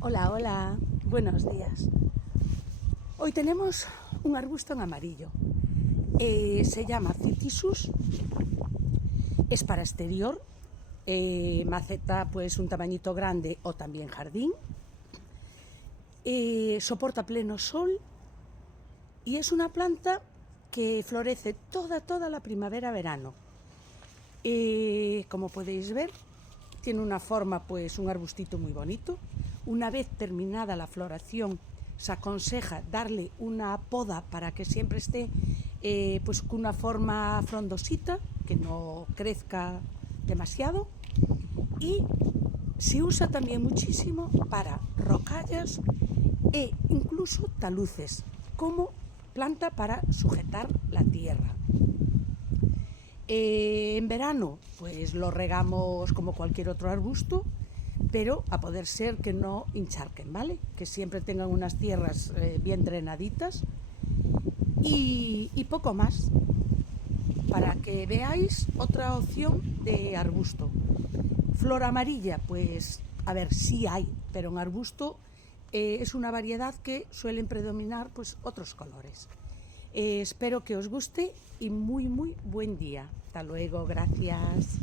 Hola, hola, buenos días. Hoy tenemos un arbusto en amarillo. Se llama Citisus, es para exterior, maceta pues un tamañito grande o también jardín. Soporta pleno sol y es una planta que florece toda la primavera-verano. Como podéis ver, tiene una forma, pues un arbustito muy bonito. Una vez terminada la floración, se aconseja darle una poda para que siempre esté pues con una forma frondosita, que no crezca demasiado. Y se usa también muchísimo para rocallas e incluso taluces, como planta para sujetar la tierra. En verano, pues lo regamos como cualquier otro arbusto, pero a poder ser que no hincharquen, ¿vale? Que siempre tengan unas tierras bien drenaditas y poco más, para que veáis otra opción de arbusto. Flor amarilla, pues a ver, sí hay, pero en arbusto es una variedad que suelen predominar pues otros colores. Espero que os guste y muy buen día. Hasta luego, gracias.